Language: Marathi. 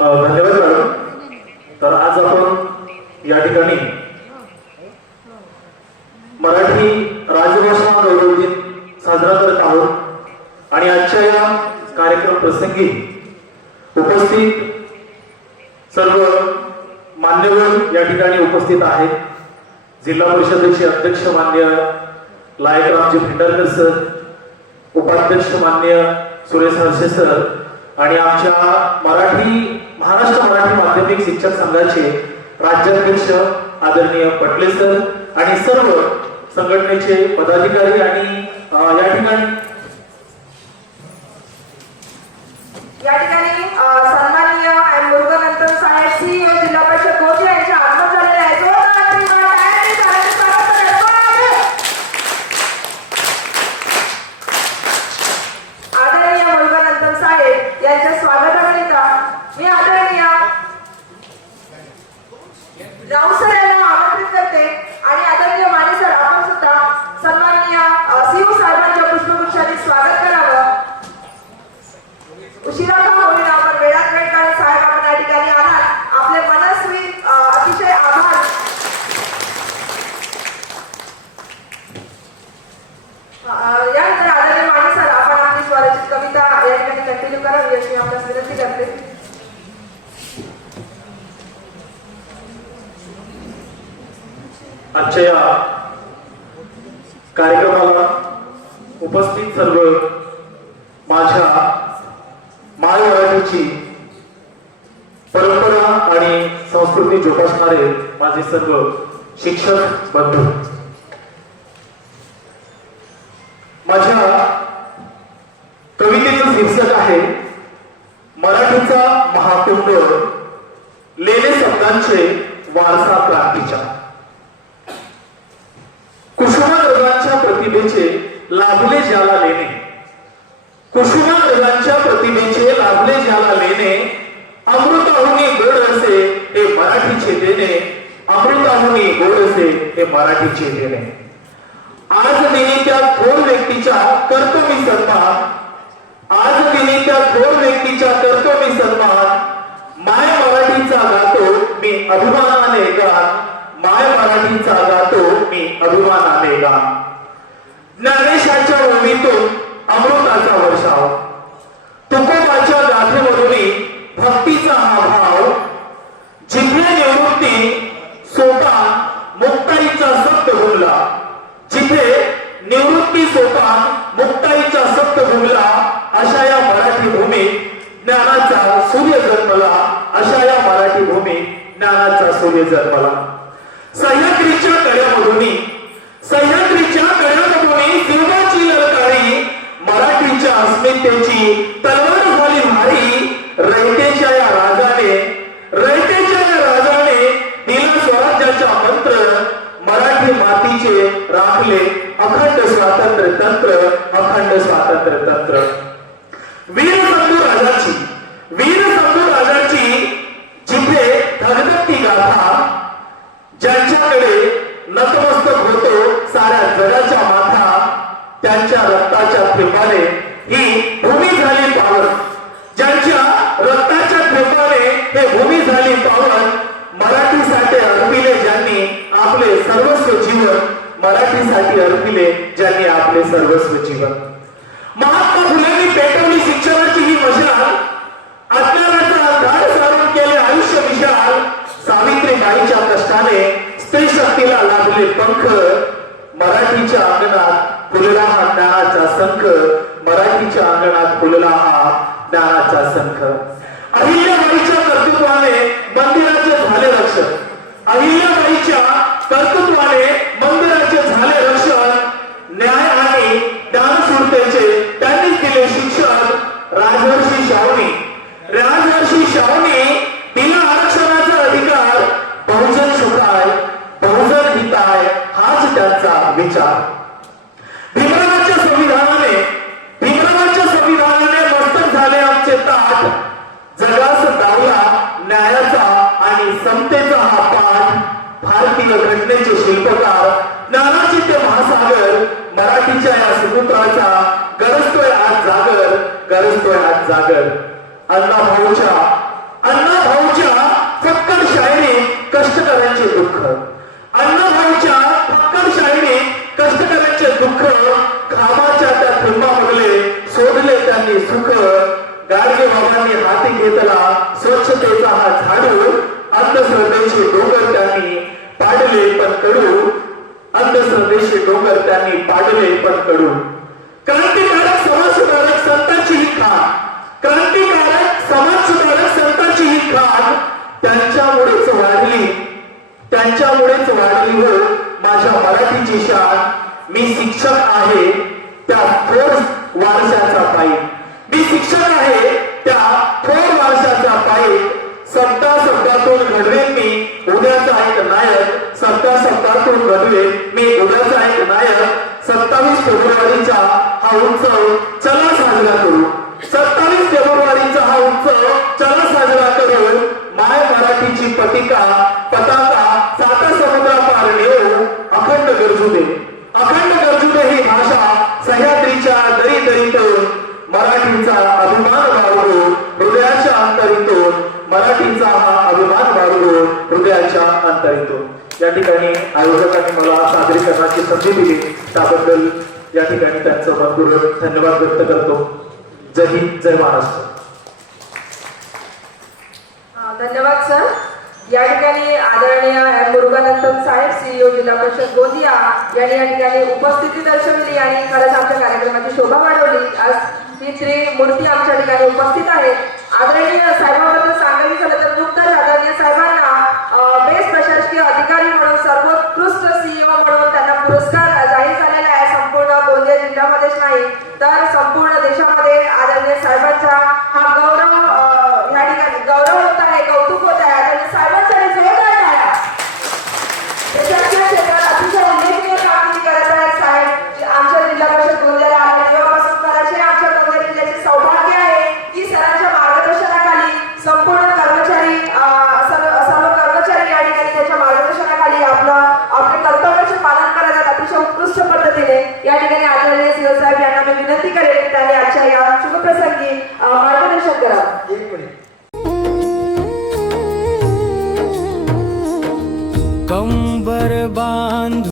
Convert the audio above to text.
धन्यवाद मॅडम. तर आज आपण या ठिकाणी मराठी राजभाषा गौरव दिन साजरा करत आहोत आणि आजच्या या कार्यक्रम प्रसंगी उपस्थित सर्व मान्यवर या ठिकाणी उपस्थित आहेत. जिल्हा परिषदेचे अध्यक्ष मान्य लायकरामजी भेंडारकर सर, उपाध्यक्ष मान्य सुरेश हर्षे सर आणि आमच्या महाराष्ट्र मराठी माध्यमिक शिक्षक संघाचे राज्याध्यक्ष आदरणीय पटले सर आणि सर्व संघटनेचे पदाधिकारी आणि या ठिकाणी सन्माननीय मुरुगनंतन साहेब सी जिल्हा परिषद गोष्टी यांचे आगमन झालेले आहे. आदरणीय मुरुगनंतन साहेब यांच्या स्वागतानिमित्त मी आदरणीय राव सर यांना आमंत्रित करते आणि आदरणीय माने सर आपण सुद्धा सन्माननीय सीओ साहेबांच्या पुष्पगुच्छाने स्वागत करावं. उशिरा का होईना आपण वेळात वेळ काढून साहेब आपण या ठिकाणी आलात. आपले मनस्वी अतिशय आभार. यानंतर आदरणीय माने सर आपण आपली स्वरचित कविता या ठिकाणी कंटिन्यू करावी अशी आपल्यास विनंती करते. आजच्या या कार्यक्रमाला उपस्थित सर्व माझ्या माय मराठीची परंपरा आणि संस्कृती जोपासणारे माझे सर्व शिक्षक बंधू, माझ्या कवितेचं शीर्षक आहे मराठीचा महाकुंभ, लेणे शब्दांचे वारसा क्रांतीच्या. कुसुमाग्रजांच्या प्रतिभेचे लाभले ज्याला लेणे, कुसुमाग्रजांच्या प्रतिभेचे लाभले ज्याला लेणे, अमृताहुनी गोड असे हे मराठीचे देणे, अमृताहुनी गोड असे हे मराठीचे देणे. आज दिनी त्या थोर व्यक्तीच्या करतो मी सन्मान, आज दिनी त्या थोर व्यक्तीच्या करतो मी सन्मान, माय मराठीचा गातो मी अभिमानाने गान, माय मराठीचा गातो मी अभिमानाने गान. ज्ञानेशाच्या ओवीतून अमृताचा वर्षाव, तुकोबाच्या गाथेमधून भक्तीचा हा भाव, जिथे निवृत्ती सोपान मुक्ताईचा सप्त भुमला, जिथे निवृत्ती सोपान मुक्ताईचा सप्त भुमला, अशा या मराठी भूमीत ज्ञानाचा सूर्य जन्मला, अशा या मराठी भूमीत ज्ञानाचा सूर्य जन्मला. सह्याद्रीच्या कड्यामधून सिंहाची ललकारी, मराठीच्या अस्मितेची तलवार झाली भारी, रयतेच्या या राजाने दिला स्वराज्याचा मंत्र, मराठी मातीचे राखले अखंड स्वातंत्र्य तंत्र, अखंड स्वातंत्र्य तंत्र. वीर संधू राजाची जिथे धगधगती गाथा, ज्यांच्याकडे नतमस्तक होतो साऱ्या जगाच्या माथा, त्यांच्या रक्ताच्या थेंबाने ही भूमी झाली पावन, ज्यांच्या रक्ताच्या थेंबाने हे भूमी झाली पावन, मराठीसाठी अर्पिले ज्यांनी आपले सर्वस्व जीवन, मराठीसाठी अर्पिले ज्यांनी आपले सर्वस्व जीवन. महात्मा फुलेंनी पेटवली शिक्षणाची ही मशाल, अज्ञानाचा अंधार सारून केले आयुष्य विशाल, सावित्रीबाईच्या कष्टाने स्त्री शक्तीला लागले पंख, मराठीच्या अंगणात फुलला हा ज्ञानाचा संख, मराठीच्या अंगणात फुलला हा ज्ञानाचा संख. अहिल्याबाईच्या कर्तृत्वाने मंदिराचे झाले रक्षण, अहिल्याबाईच्या कर्तृत्वाने मंदिराचे झाले रक्षण, न्याय आणि ज्ञानशूरतेचे त्यांनीच दिले शिक्षण. राजर्षी शाहूंनी दिला आरक्षणाचा अधिकार, बहुजन सुखाय बहुजन हिताय हाच त्यांचा विचार. भीमरावांच्या संविधानाने मस्तक झाले आमचे ताट, जगास दावला न्यायाचा आणि समतेचा हा पाठ, भारतीय घटनेचे शिल्पकार ज्ञानाचे ते महासागर, मराठीच्या या सुपुत्राचा गरजतोय आज जागर, गरजतोय आज जागर. अण्णाभाऊच्या अण्णाभाऊच्या फक्कड शायरी कष्टकऱ्यांचे दुःख, अण्णाभाऊच्या फक्कड शायरी कष्टकऱ्यांचे दुःख, घामाच्या त्या थेंबामधले शोधले त्यांनी सुख. गाडगे बाबांनी हाती घेतला स्वच्छतेचा हा झाडू, अंधश्रद्धेचे डोंगर त्यांनी पाडले पण कडू, अंधश्रद्धेचे डोंगर त्यांनी पाडले पण कडू. क्रांतिकारक समाजसुधारक संतांची ही खाण, क्रांतिकारक समाजसुधारक संतांची ही खाण त्यांच्यामुळेच वाढली, त्यांच्यामुळेच वाढली हो माझ्या मराठीची शान. मी शिक्षक आहे त्या थोर वारशाचा पायी, मी शिक्षक आहे त्या थोर वारशाचा पायी. सप्ता शब्दातून घडवेन मी उद्याचा एक नायक, सप्ता शब्दातून घडवेन मी उद्याचा एक नायक. 27 फेब्रुवारीचा हा उत्सव चला साजरा करू, 27 फेब्रुवारीचा हा उत्सव चला साजरा करू. माय मराठीची पताका साता समुद्रापार नेऊ, अखंड गरजू दे, अखंड गरजू दे ही भाषा सह्याद्रीच्या दरी दरीतून मराठीचा अभिमान बाळगू हृदयाच्या अंतरीतून, मराठीचा हा अभिमान बाळगू हृदयाच्या अंतरीतून. या ठिकाणी आयोजकांनी मला सादरीकरणाची संधी दिली त्याबद्दल या ठिकाणी त्यांचं मनपूर्वक धन्यवाद व्यक्त करतो. जय हिंद, जय महाराष्ट्र. धन्यवाद सर. या ठिकाणी आदरणीय एम मुरुगानंदन साहेब सीईओ जिल्हा परिषद गोंदिया यांनी या ठिकाणी उपस्थिती दर्शवली आणि खरंच आमच्या कार्यक्रमाची शोभा वाढवली. आज ही त्रिमूर्ती आमच्या ठिकाणी उपस्थित आहेत. आदरणीय साहेबांबद्दल सांगायचं झालं तर नुकताच आदरणीय साहेबांना बेस्ट प्रशासकीय अधिकारी म्हणून सर्वोत्कृष्ट सीईओ म्हणून त्यांना पुरस्कार जाहीर झालेला आहे. संपूर्ण गोंदिया जिल्ह्यामध्येच नाही तर संपूर्ण देशामध्ये आदरणीय साहेबांचा हा